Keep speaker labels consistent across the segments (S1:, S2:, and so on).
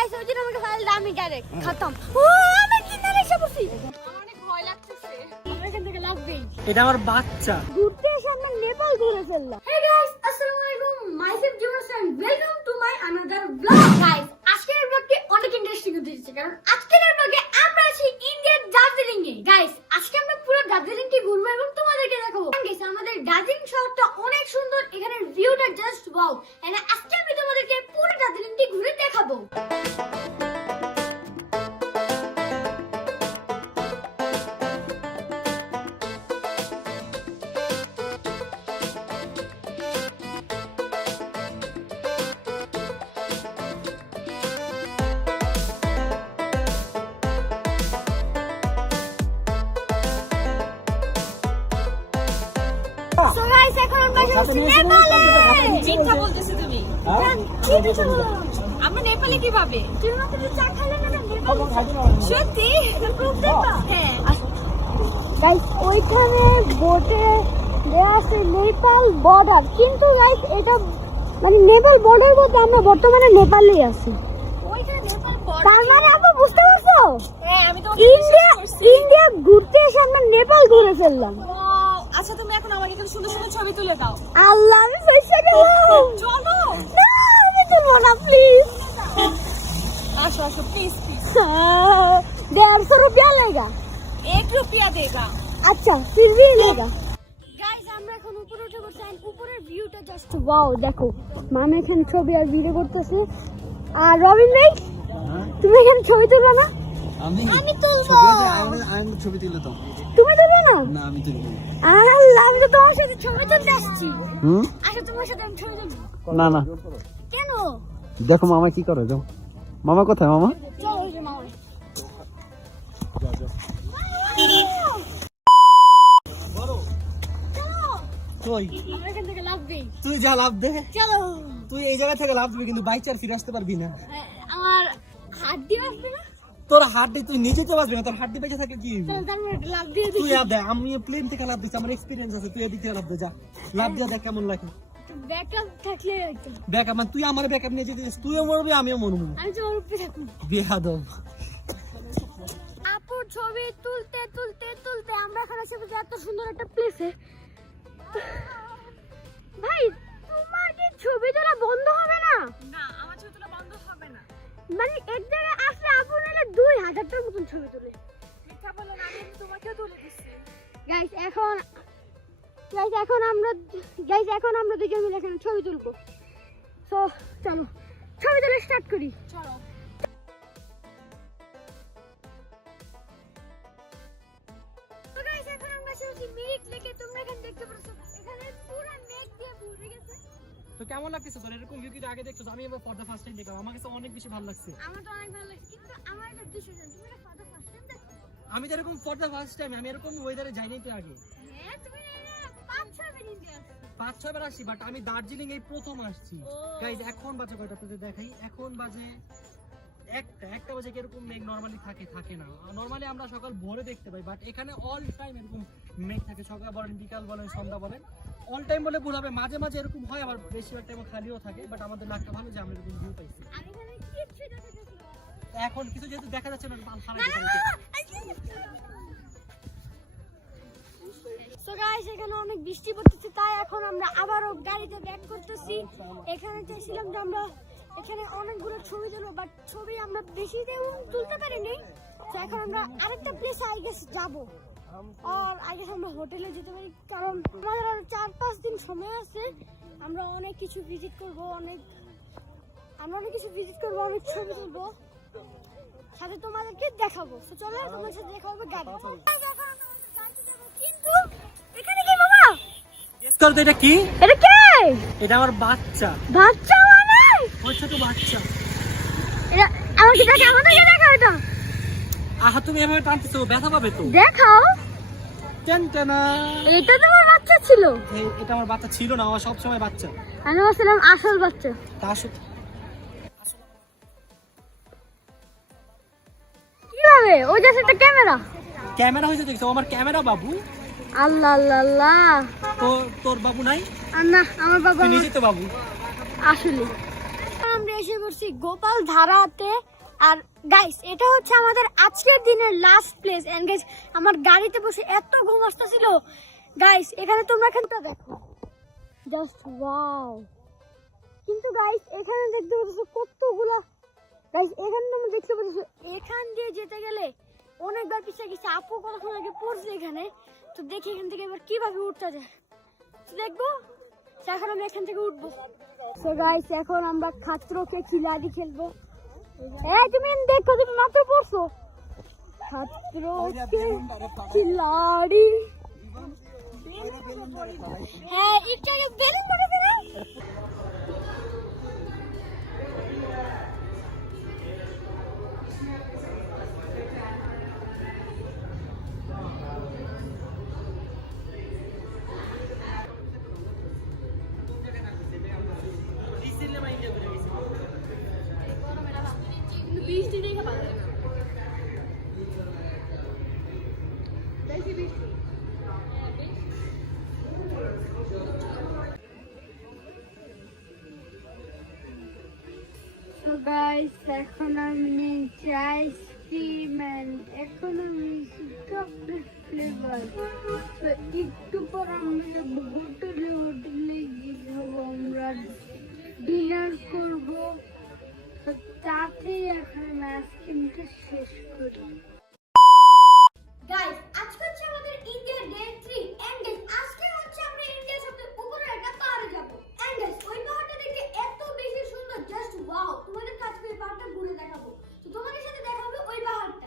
S1: Guys ওই দিন আমাকে ফাইল আমি ডাইরেক্ট খতম। ও আমি কিনারে এসে বসি। আমার অনেক ভয় লাগতেছে। আমরা এখান থেকে লাগবেই।
S2: এটা আমার বাচ্চা।
S1: ঘুরতে এসে আমরা নেপাল ঘুরে ফেললাম। হে গাইস আসসালামু আলাইকুম। Myself Jonas and welcome to my another blog guys আজকের ব্লগটি অনেক ইন্টারেস্টিং হতে যাচ্ছে কারণ আজকের ব্লগে আমরা আছি ইন্ডিয়ার দার্জিলিং এ। গাইস আজকে আমরা পুরো দার্জিলিংটি ঘুরবো এবং তোমাদেরকে দেখাবো। গাইস আমাদের দার্জিলিং শহরটা অনেক সুন্দর। এখানের ভিউটা জাস্ট ওয়াও এন্ড ওইখানে বোটে নেপাল বর্ডার কিন্তু গাইস এটা মানে নেপাল বর্ডার বলতে আমরা বর্তমানে নেপালেই আছি তার মানে আপনি বুঝতে পারছ ইন্ডিয়া ইন্ডিয়া ঘুরতে এসে আমরা নেপাল ঘুরে ফেললাম।
S3: ছবি তুলে দাও।
S1: আল্লাহ
S3: আসো
S1: হ্যাঁ, রুপিয়া
S3: লেগা। রুপিয়া
S1: আচ্ছা ভি আমরা এখন উপরে উঠে ভিউটা দেখো এখানে ছবি আর ভিডিও করতেছে। আর রবিন হ্যাঁ। তুমি এখানে ছবি তুলবে না?
S2: আমি
S1: আমি তুলবো।
S2: আমি ছবি তুলে তো
S1: তুমি না?
S2: না আমি তুলবো।
S1: আল্লাহ আমি তো তোমার সাথে ছবি তুলতে আসছি।
S2: হুম?
S1: আচ্ছা তোমার সাথে আমি ছবি তুলবো।
S2: না না।
S1: কেন?
S2: দেখো মামা কি করে যাও। মামা কোথায় মামা? তুই যা লাভ দে।
S1: চলো।
S2: তুই এই জায়গা থেকে লাভ দিবি কিন্তু বাইক চার ফিরে আসতে পারবি না।
S1: আমার হাত দিয়ে আসবে না?
S2: তোর হাড্ডি তুই নিজে তো বাঁচবি না তোর হাড্ডি বেঁচে থাকে কি
S1: লাভ
S2: তুই দে আমি প্লেন থেকে লাভ দিচ্ছি আমার এক্সপিরিয়েন্স আছে তুই এদিক থেকে লাভ দে যা। লাভ দিয়ে দেখ কেমন লাগে।
S1: ব্যাকআপ থাকলে
S2: ব্যাকআপ মানে তুই আমার ব্যাকআপ নিয়ে যেতে তুইও মরবি আমিও মরবো।
S1: আমি তোমার উপরে থাকব।
S2: বেহাদব
S1: আপুর ছবি তুলতে তুলতে তুলতে আমরা এখন এসে এত সুন্দর একটা প্লেসে ভাই তোমার কি ছবি তোলা বন্ধ হবে না?
S3: না আমার ছবি তোলা বন্ধ হবে না।
S1: মানে এক জায়গায় আসলে আপু নিলে দুই হাজারটার মতন ছবি তোলে।
S3: মিথ্যা বলো না আমি তোমাকেও তুলে দিচ্ছি।
S1: গাইস এখন গাইস এখন আমরা গাইস এখন আমরা দুজন মিলে এখানে ছবি তুলবো। সো চলো ছবি তোলা স্টার্ট করি।
S3: চলো।
S1: আমরা লেকে তোমরা এখানে দেখতে পাচ্ছ
S2: তো কেমন লাগতেছে তোর? এরকম ভিউ কি আগে দেখছ? আমি এবার ফর দ্য ফার্স্ট টাইম দেখলাম। আমার কাছে অনেক বেশি ভালো লাগছে।
S1: আমার তো অনেক ভালো লাগছে কিন্তু আমার একটা জানি তুমি এটা ফর দা ফার্স্ট টাইম দেখছ?
S2: আমি তো এরকম ফর দা ফার্স্ট টাইম আমি এরকম ওয়েদারে যাইনি তো আগে।
S1: হ্যাঁ তুমি পাঁচ ছয় বার ইন্ডিয়া আসছো।
S2: পাঁচ ছয় বার আসছি বাট আমি দার্জিলিং এই প্রথম আসছি। গাইজ এখন বাজে কয়টা? আপনাদের দেখাই। এখন বাজে একটা একটা বাজে এরকম মেঘ নর্মালি থাকে থাকে না। নর্মালি আমরা সকাল ভোরে দেখতে পাই বাট এখানে অল টাইম এরকম মেঘ থাকে। সকাল বলেন বিকাল বলেন সন্ধ্যা বলেন অল টাইম বলে ভুল হবে মাঝে মাঝে এরকম হয় আবার বেশিরভাগ টাইম খালিও থাকে বাট আমাদের লাখটা ভালো যে আমরা এরকম ভিউ পাইছি।
S1: এখানে
S2: কিছু যেহেতু দেখা যাচ্ছে না
S1: না, না, এখানে অনেক বৃষ্টি পড়তেছে তাই এখন আমরা আবারও গাড়িতে ব্যাক করতেছি। এখানে চাইছিলাম যে আমরা এখানে অনেকগুলো ছবি তুলবো বাট ছবি আমরা বেশি তেমন তুলতে পারিনি। তো এখন আমরা আরেকটা প্লেসে আই গেস যাব। আর আই গেস আমরা হোটেলে যেতে পারি কারণ আমাদের আরও চার পাঁচ দিন সময় আছে। আমরা অনেক কিছু ভিজিট করব অনেক আমরা অনেক কিছু ভিজিট করব অনেক ছবি তুলবো। সাথে তোমাদেরকে দেখাবো। তো চলো তোমার সাথে দেখা হবে গাড়ি। কিন্তু এখানে কি বাবা
S2: গেস করো তো এটা কি?
S1: এটা কে?
S2: এটা আমার বাচ্চা।
S1: বাচ্চা?
S2: ছোট বাচ্চা।
S1: এটা আমাকে দেখে আমাদেরকে দেখাও এটা
S2: আহা তুমি এভাবে টানতেছো ব্যথা পাবে তো।
S1: দেখাও।
S2: টেন টেনা
S1: এটা তোমার বাচ্চা ছিল।
S2: এটা আমার বাচ্চা ছিল না আমার সবসময় বাচ্চা।
S1: আমি আসল বাচ্চা।
S2: তা আসো-
S1: কীভাবে? ওই যে একটা ক্যামেরা।
S2: ক্যামেরা হয়েছে দেখছ আমার ক্যামেরা বাবু।
S1: আল্লাহ আল্লাহ আল্লাহ।
S2: তো তোর বাবু নাই?
S1: না আমার বাবা
S2: নিজে তো বাবু।
S1: আসলে। আমরা এসে পড়ছি গোপাল ধারাতে। আর গাইস এটা হচ্ছে আমাদের আজকের দিনের লাস্ট প্লেস এন্ড গাইস আমার গাড়িতে বসে এত ঘুম আসতেছিল। গাইস এখানে তোমরা এখানটা দেখো। জাস্ট ওয়াও কিন্তু গাইস এখানে দেখতে পাচ্ছ কতগুলা। গাইস এখানে তোমরা দেখতে পাচ্ছ, এখান দিয়ে যেতে গেলে অনেকবার পিছিয়ে গেছে। আপু কতক্ষণ আগে পড়ছে এখানে? তো দেখি এখান থেকে এবার কীভাবে উঠতে যায় দেখব? এখন আমরা এখান থেকে উঠবো। সো গাইস এখন আমরা খাত্রকে খিলাড়ি খেলব। এই, তুমি দেখো, তুমি মাত্র পড়ছো। খাত্রকে খিলাড়ি। হ্যাঁ একটু বেলুন এখন আমি আইসক্রিম এন্ড এখন আমি একটু পর আমরা হোটেলে হোটেলে গিয়ে আমরা ডিনার করব। তাতেই এখন আইসক্রিমটা শেষ করি। আজকে হচ্ছে আমাদের ডে 3 এন্ড গাইস আজকে হচ্ছে আমরা ইন্ডিয়ার সবচেয়ে উপরের একটা পাহাড়ে যাব এন্ড গাইস ওই পাহাড়টা দেখতে এত বেশি সুন্দর জাস্ট ওয়াও তোমাদের আজকে ওই পাহাড়টা ঘুরে দেখাবো তো তোমাদের সাথে দেখাবো ওই পাহাড়টা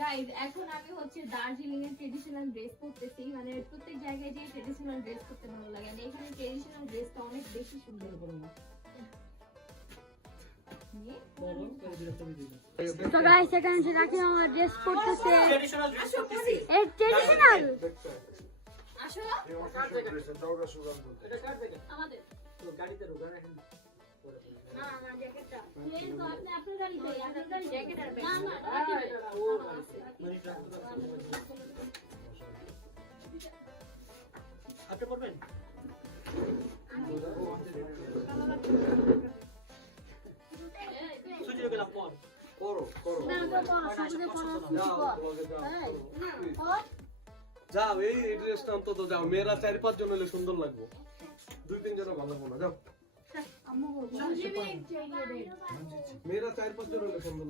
S3: গাইজ এখন আমি হচ্ছে দার্জিলিং এর ট্রেডিশনাল ড্রেস পরতেছি। মানে প্রত্যেক জায়গায় যে ট্রেডিশনাল ড্রেস করতে ভালো লাগে। আর এখানে ট্রেডিশনাল ড্রেসটা অনেক বেশি সুন্দর
S1: তো গাইস এখানে যে রাখি আমার ড্রেস এই ট্রেডিশনাল
S3: আসো।
S2: এটা কার থেকে
S3: আমাদের।
S2: তো গাড়িতে রোগা রাখেন
S4: যাও, এই ড্রেসটা অন্তত যাও। মেয়েরা চারি পাঁচ জন হলে সুন্দর লাগবে। দুই তিন জন ভালো যাও। মেয়েরা চার পাঁচ জন হলে সুন্দর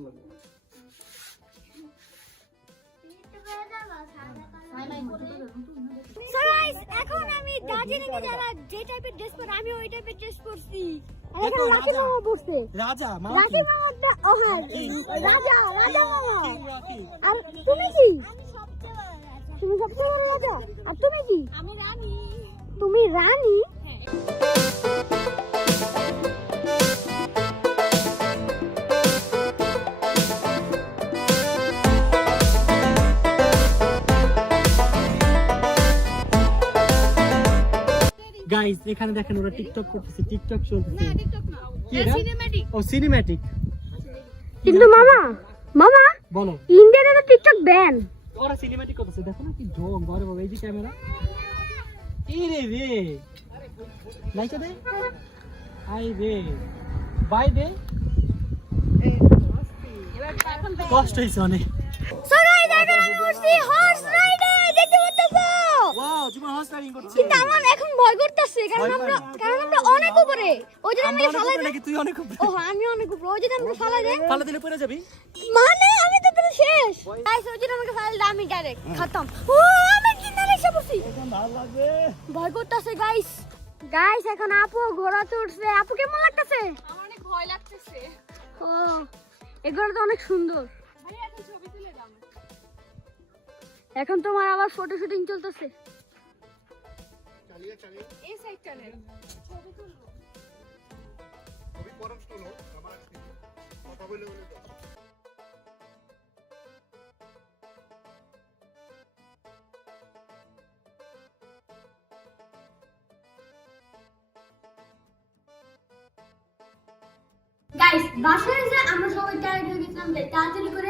S1: guys, এখন আমি দার্জিলিং এ যারা যে টাইপের ড্রেস পরে আমি ওই টাইপের ড্রেস পরছি আর
S2: দেখো,
S1: এখানে রাখি
S2: রাজা।
S1: মামা
S2: রাজা
S1: রাখি মামা ও হ্যাঁ রাজা রাজা মামা আর তুমি কি তুমি সবচেয়ে বড় রাজা আর তুমি কি
S3: আমি রানী
S1: তুমি রানী
S2: গাইস এখানে দেখেন ওরা টিকটক করতেছে টিকটক চলতেছে।
S3: টিকটক না।
S2: কি
S3: সিনেম্যাটিক
S2: ও সিনেম্যাটিক
S1: কিন্তু মামা মামা
S2: বলো।
S1: ইন্ডিয়াতে তো টিকটক ব্যান
S2: ওরা সিনেম্যাটিক করতেছে দেখো না কি ঢং ঘরে বাবা এই যে ক্যামেরা। এই রে রে? লাইটা দে। আই রে। বাই দে।
S3: এবার এখন
S2: কষ্ট হয়েছে অনেক।
S1: সো গাইস এখন আমি উঠছি হর্স রাইডে দেখতে পাচ্ছো
S2: ওয়াও জীবন হর্স রাইডিং করছে
S1: কিন্তু আমার এখন ভয় করতেছে কারণ আমরা কারণ আমরা অনেক উপরে। ওই যদি
S2: আমরা
S1: আমরা ফালাই দেই
S2: তুই অনেক উপরে?
S1: ও আমি অনেক উপরে। ওই যদি আমরা ফালাই দেই
S2: পালা দিলে পড়ে যাবি?
S1: মানে আমি তো পুরো শেষ। গাইস ওই যদি আমাকে ফালাই আমি ডাইরেক্ট খতম। ও আমি কিনারে এসে পড়ছি?
S2: ভালো লাগবে।
S1: ভয় করতেছে গাইস গাইস এখন আপু ঘোড়াতে উঠছে আপু কেমন লাগতেছে?
S3: আমার অনেক ভয় লাগতেছে।
S1: ও এগুলো তো অনেক সুন্দর।
S3: ভাই এখন ছবি তুলে দাও
S1: এখন তোমার আবার ফটো শুটিং চলতেছে।
S3: এই সাইডটা নেন। ছবি তুলবো।
S4: ছবি পরম শুনো আমার
S1: গাইস বাসায় এসে আমরা সবাই টায়ার্ড হয়ে গেছিলাম তাড়াতাড়ি করে